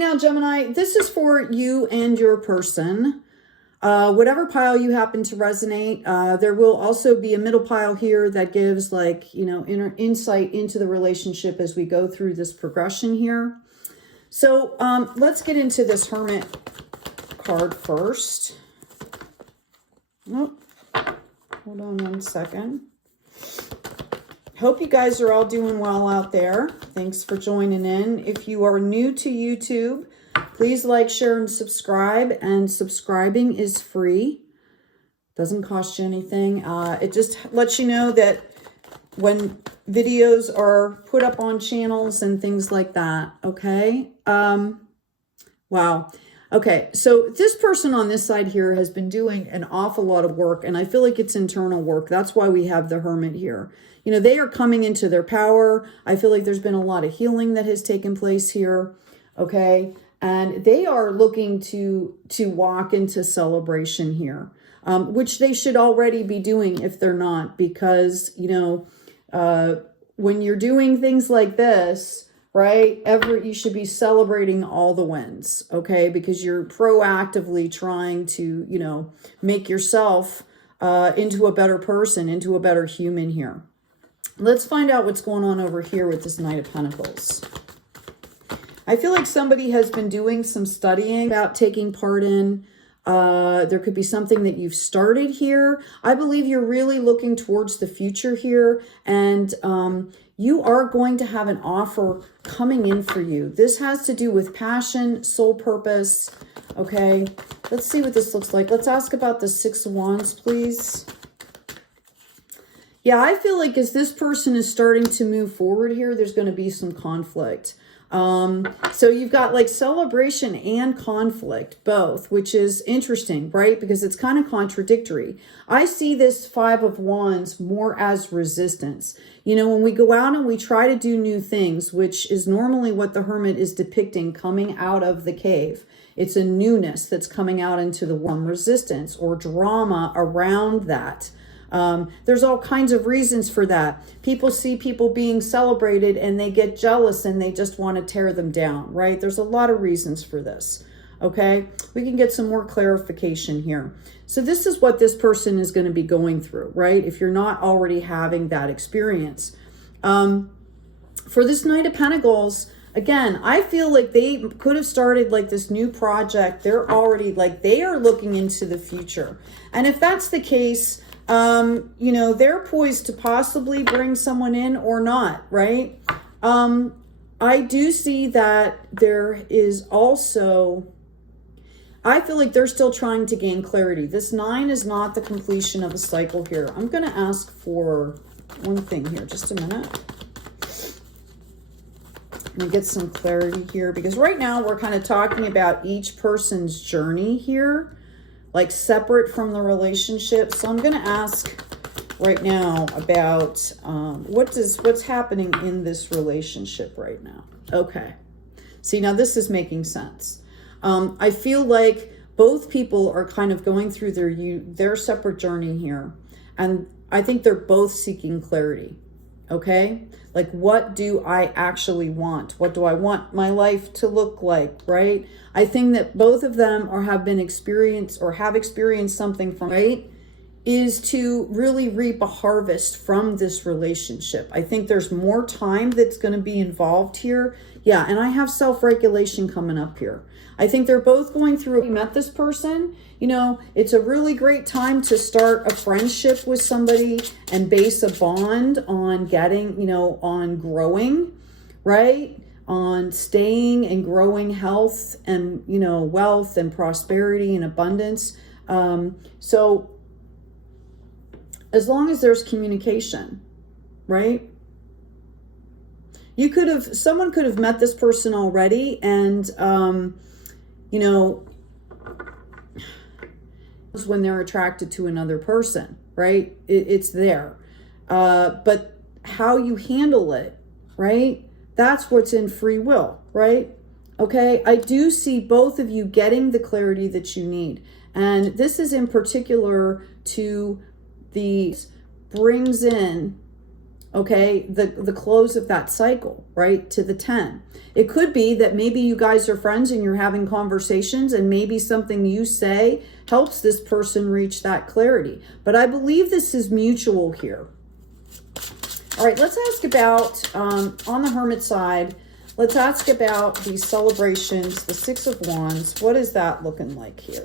Now, Gemini, this is for you and your person. Whatever pile you happen to resonate, there will also be a middle pile here that gives inner insight into the relationship as we go through this progression here. So let's get into this Hermit card first. Oh, hold on one second. Hope you guys are all doing well out there. Thanks for joining in. If you are new to YouTube, please like, share, and subscribe. And subscribing is free. Doesn't cost you anything. It just lets you know that when videos are put up on channels and things like that. Okay. Wow. Okay. So this person on this side here has been doing an awful lot of work, and I feel like it's internal work. That's why we have the Hermit here. You know, they are coming into their power. I feel like there's been a lot of healing that has taken place here. Okay. And they are looking to walk into celebration here, which they should already be doing if they're not, because, you know, when you're doing things like this, right, you should be celebrating all the wins, okay, because you're proactively trying to, you know, make yourself into a better person, into a better human here. Let's find out what's going on over here with this Knight of Pentacles. I feel like somebody has been doing some studying about taking part in. There could be something that you've started here. I believe you're really looking towards the future here, and you are going to have an offer coming in for you. This has to do with passion, soul purpose. Okay, let's see what this looks like. Let's ask about the Six of Wands, please. Yeah, I feel like as this person is starting to move forward here, there's going to be some conflict. So you've got like celebration and conflict, both, which is interesting, right? Because it's kind of contradictory. I see this Five of Wands more as resistance. You know, when we go out and we try to do new things, which is normally what the Hermit is depicting coming out of the cave. It's a newness that's coming out into the world, resistance or drama around that. There's all kinds of reasons for that. People see people being celebrated and they get jealous and they just want to tear them down, right? There's a lot of reasons for this. Okay, we can get some more clarification here. So this is what this person is going to be going through, right? If you're not already having that experience. For this Knight of Pentacles, again, I feel like they could have started like this new project. They're already like, they are looking into the future. And if that's the case, you know, they're poised to possibly bring someone in or not, right? I do see that there is also, I feel like they're still trying to gain clarity. This 9 is not the completion of a cycle here. I'm going to ask for one thing here, just a minute. I'm going to get some clarity here, because right now we're kind of talking about each person's journey here, like separate from the relationship. So I'm going to ask right now about what's happening in this relationship right now. Okay. See, now this is making sense. I feel like both people are kind of going through their separate journey here. And I think they're both seeking clarity. Okay. Like, what do I actually want? What do I want my life to look like? Right. I think that both of them have experienced something from, right, is to really reap a harvest from this relationship. I think there's more time that's going to be involved here. Yeah. And I have self-regulation coming up here. I think they're both going through, we met this person, you know, it's a really great time to start a friendship with somebody and base a bond on getting, you know, on growing, right? On staying and growing health and, you know, wealth and prosperity and abundance. So as long as there's communication, right? Someone could have met this person already, and, you know, when they're attracted to another person, right? It's there. But how you handle it, right? That's what's in free will, right? Okay, I do see both of you getting the clarity that you need. And this is in particular to brings in okay, the close of that cycle, right, to the 10. It could be that maybe you guys are friends and you're having conversations, and maybe something you say helps this person reach that clarity. But I believe this is mutual here. All right, let's ask about, on the Hermit side, let's ask about these celebrations, the Six of Wands. What is that looking like here?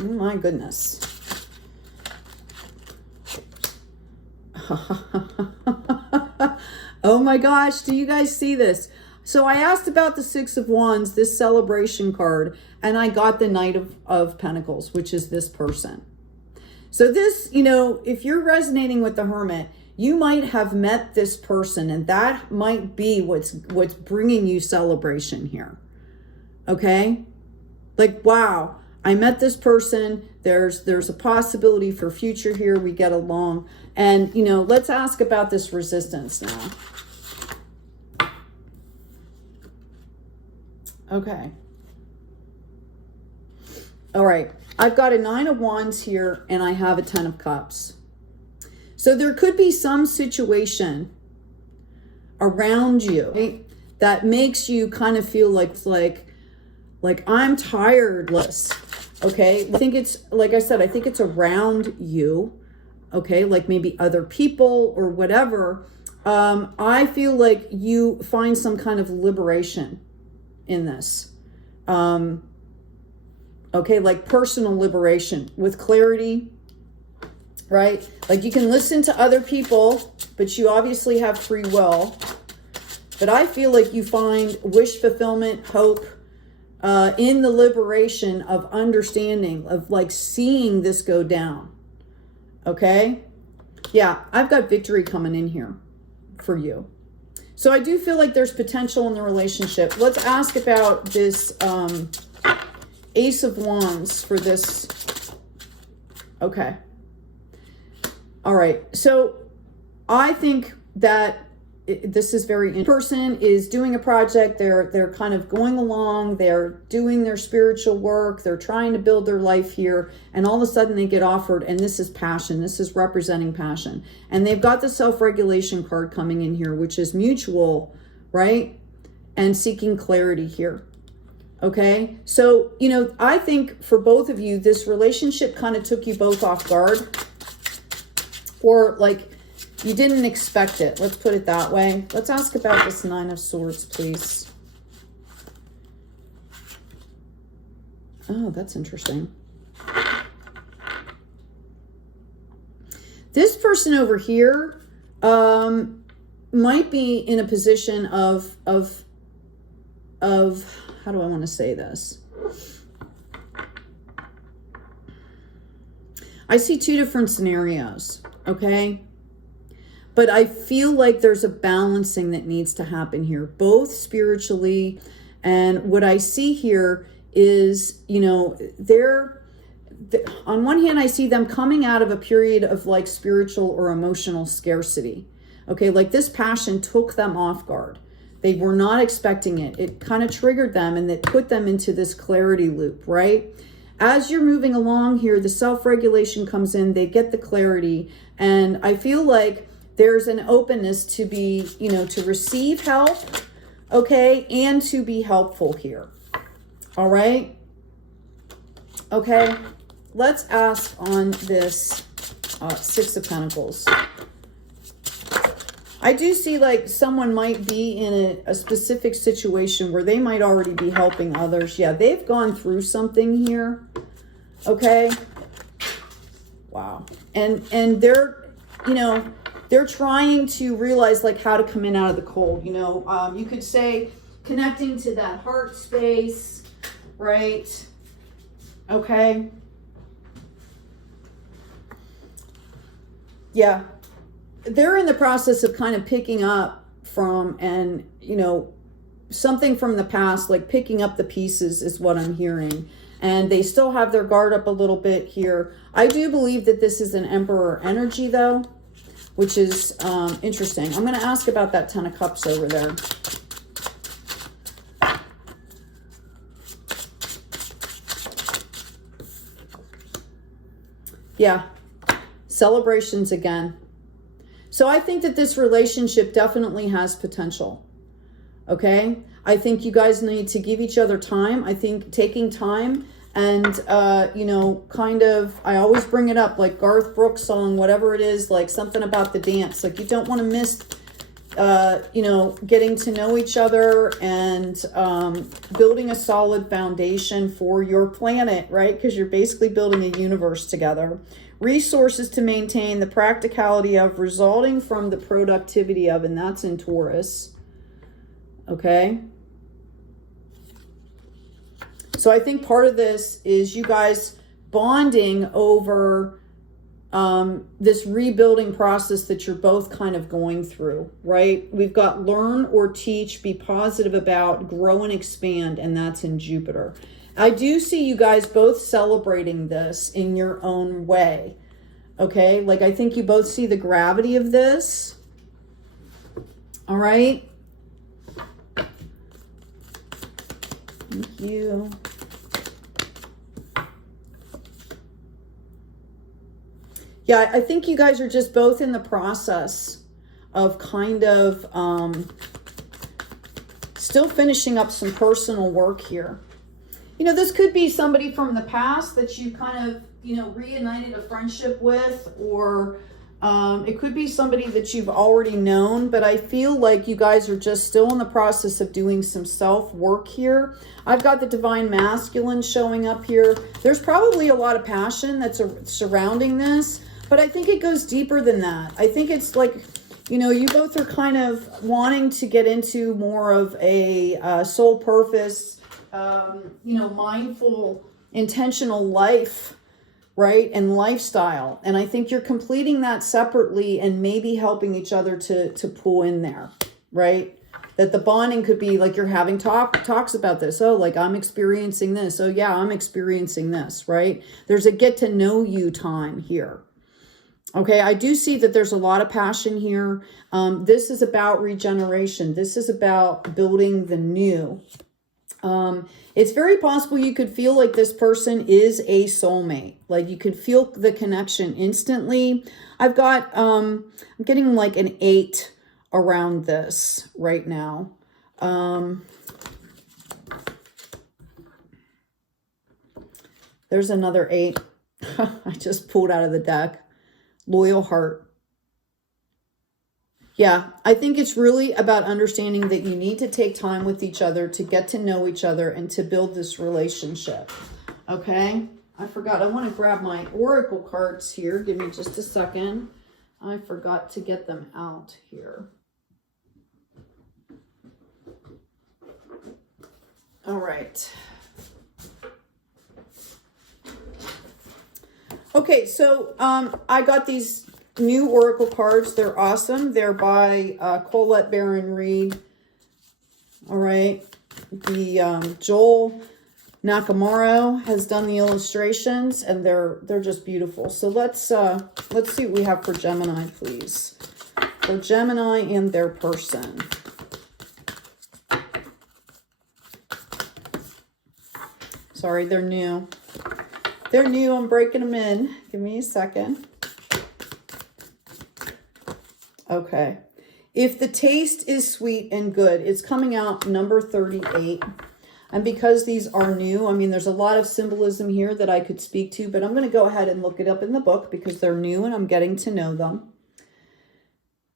Oh my goodness. Oh my gosh, do you guys see this? So I asked about the Six of Wands, this celebration card, and I got the Knight of Pentacles, which is this person. So this, you know, if you're resonating with the Hermit, you might have met this person, and that might be what's bringing you celebration here. Okay? Like, wow, I met this person. There's a possibility for future here. We get along. And, you know, let's ask about this resistance now. Okay. All right. I've got a Nine of Wands here, and I have a Ten of Cups. So there could be some situation around you, right, that makes you kind of feel like I'm tiredless. Okay. I think it's, like I said, I think it's around you. Okay. Like maybe other people or whatever. I feel like you find some kind of liberation in this. Okay. Like personal liberation with clarity, right? Like you can listen to other people, but you obviously have free will. But I feel like you find wish fulfillment, hope, in the liberation of understanding, of like seeing this go down. Okay? Yeah, I've got victory coming in here for you. So I do feel like there's potential in the relationship. Let's ask about this Ace of Wands for this. Okay. All right. So I think that this is very interesting. Person is doing a project. They're kind of going along. They're doing their spiritual work. They're trying to build their life here. And all of a sudden they get offered, and this is passion. This is representing passion. And they've got the self-regulation card coming in here, which is mutual, right? And seeking clarity here. Okay. So, you know, I think for both of you, this relationship kind of took you both off guard, or like, you didn't expect it. Let's put it that way. Let's ask about this Nine of Swords, please. Oh, that's interesting. This person over here might be in a position of how do I want to say this? I see two different scenarios, okay? But I feel like there's a balancing that needs to happen here, both spiritually. And what I see here is, you know, on one hand, I see them coming out of a period of like spiritual or emotional scarcity. Okay, like this passion took them off guard. They were not expecting it. It kind of triggered them, and it put them into this clarity loop, right? As you're moving along here, the self-regulation comes in, they get the clarity. And I feel like there's an openness to be, you know, to receive help, okay, and to be helpful here. All right. Okay. Let's ask on this Six of Pentacles. I do see like someone might be in a specific situation where they might already be helping others. Yeah, they've gone through something here. Okay. Wow. And they're, you know, they're trying to realize like how to come in out of the cold. You know, you could say connecting to that heart space, right? Okay. Yeah. They're in the process of kind of picking up from, and, you know, something from the past, like picking up the pieces is what I'm hearing. And they still have their guard up a little bit here. I do believe that this is an Emperor energy though, which is interesting. I'm going to ask about that Ten of Cups over there. Yeah. Celebrations again. So I think that this relationship definitely has potential. Okay? I think you guys need to give each other time. I think taking time and, you know, kind of, I always bring it up, like Garth Brooks song, whatever it is, like something about the dance. Like you don't want to miss, you know, getting to know each other and building a solid foundation for your planet, right? Because you're basically building a universe together. Resources to maintain, the practicality of, resulting from the productivity of, and that's in Taurus. Okay. So I think part of this is you guys bonding over this rebuilding process that you're both kind of going through, right? We've got learn or teach, be positive about, grow and expand, and that's in Jupiter. I do see you guys both celebrating this in your own way. Okay. Like I think you both see the gravity of this. All right. Thank you. Yeah, I think you guys are just both in the process of kind of still finishing up some personal work here. You know, this could be somebody from the past that you kind of, you know, reunited a friendship with, or it could be somebody that you've already known, but I feel like you guys are just still in the process of doing some self-work here. I've got the divine masculine showing up here. There's probably a lot of passion that's surrounding this, but I think it goes deeper than that. I think it's like, you know, you both are kind of wanting to get into more of a soul purpose, you know, mindful, intentional life, right? And lifestyle. And I think you're completing that separately and maybe helping each other to pull in there, right? That the bonding could be like you're having talks about this. Oh, like I'm experiencing this. Oh yeah, I'm experiencing this, right? There's a get to know you time here. Okay, I do see that there's a lot of passion here. This is about regeneration. This is about building the new. It's very possible you could feel like this person is a soulmate. Like you could feel the connection instantly. I've got, I'm getting like an 8 around this right now. There's another 8. I just pulled out of the deck. Loyal heart. Yeah, I think it's really about understanding that you need to take time with each other to get to know each other and to build this relationship. Okay, I forgot. I want to grab my oracle cards here. Give me just a second. I forgot to get them out here. All right. Okay, so I got these new oracle cards. They're awesome. They're by Colette Baron Reed. All right. The Joel Nakamura has done the illustrations, and they're just beautiful. So let's see what we have for Gemini, please. For Gemini and their person. Sorry, they're new. They're new. I'm breaking them in. Give me a second. Okay. If the taste is sweet and good, it's coming out number 38. And because these are new, I mean, there's a lot of symbolism here that I could speak to, but I'm going to go ahead and look it up in the book because they're new and I'm getting to know them.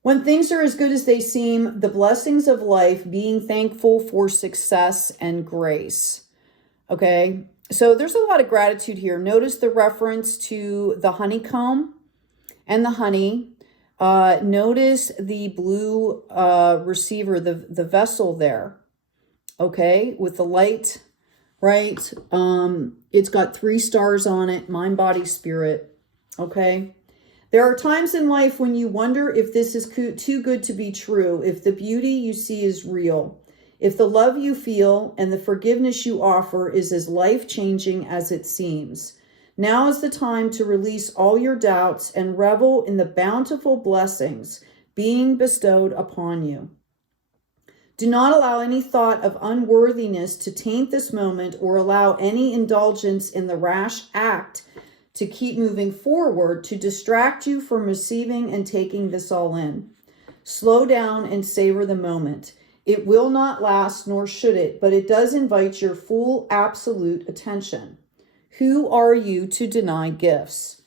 When things are as good as they seem, the blessings of life, being thankful for success and grace. Okay. So there's a lot of gratitude here. Notice the reference to the honeycomb and the honey. Notice the blue receiver, the vessel there. Okay, with the light, right? It's got 3 stars on it, mind, body, spirit. Okay. There are times in life when you wonder if this is too good to be true, if the beauty you see is real. If the love you feel and the forgiveness you offer is as life-changing as it seems. Now is the time to release all your doubts and revel in the bountiful blessings being bestowed upon you. Do not allow any thought of unworthiness to taint this moment or allow any indulgence in the rash act to keep moving forward, to distract you from receiving and taking this all in. Slow down and savor the moment. It will not last, nor should it, but it does invite your full, absolute attention. Who are you to deny gifts?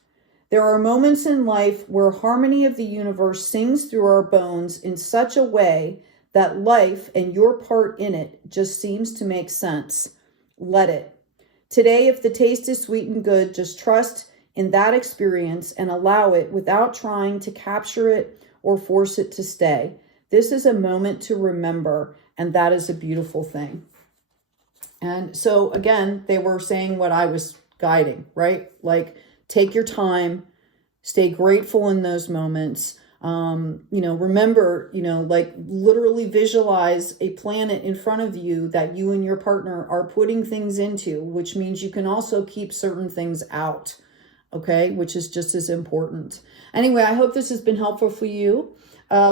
There are moments in life where harmony of the universe sings through our bones in such a way that life and your part in it just seems to make sense. Let it. Today, if the taste is sweet and good, just trust in that experience and allow it without trying to capture it or force it to stay. This is a moment to remember, and that is a beautiful thing. And so again, they were saying what I was guiding, right? Like, take your time, stay grateful in those moments. Remember, like literally visualize a planet in front of you that you and your partner are putting things into, which means you can also keep certain things out, okay? Which is just as important. Anyway, I hope this has been helpful for you.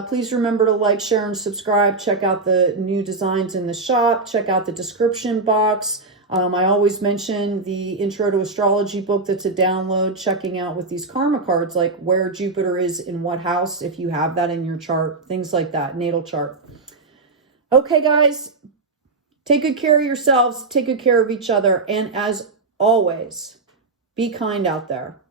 Please remember to like, share, and subscribe. Check out the new designs in the shop. Check out the description box. I always mention the Intro to Astrology book that's a download, checking out with these karma cards, like where Jupiter is in what house, if you have that in your chart, things like that, natal chart. Okay, guys, take good care of yourselves, take good care of each other, and as always, be kind out there.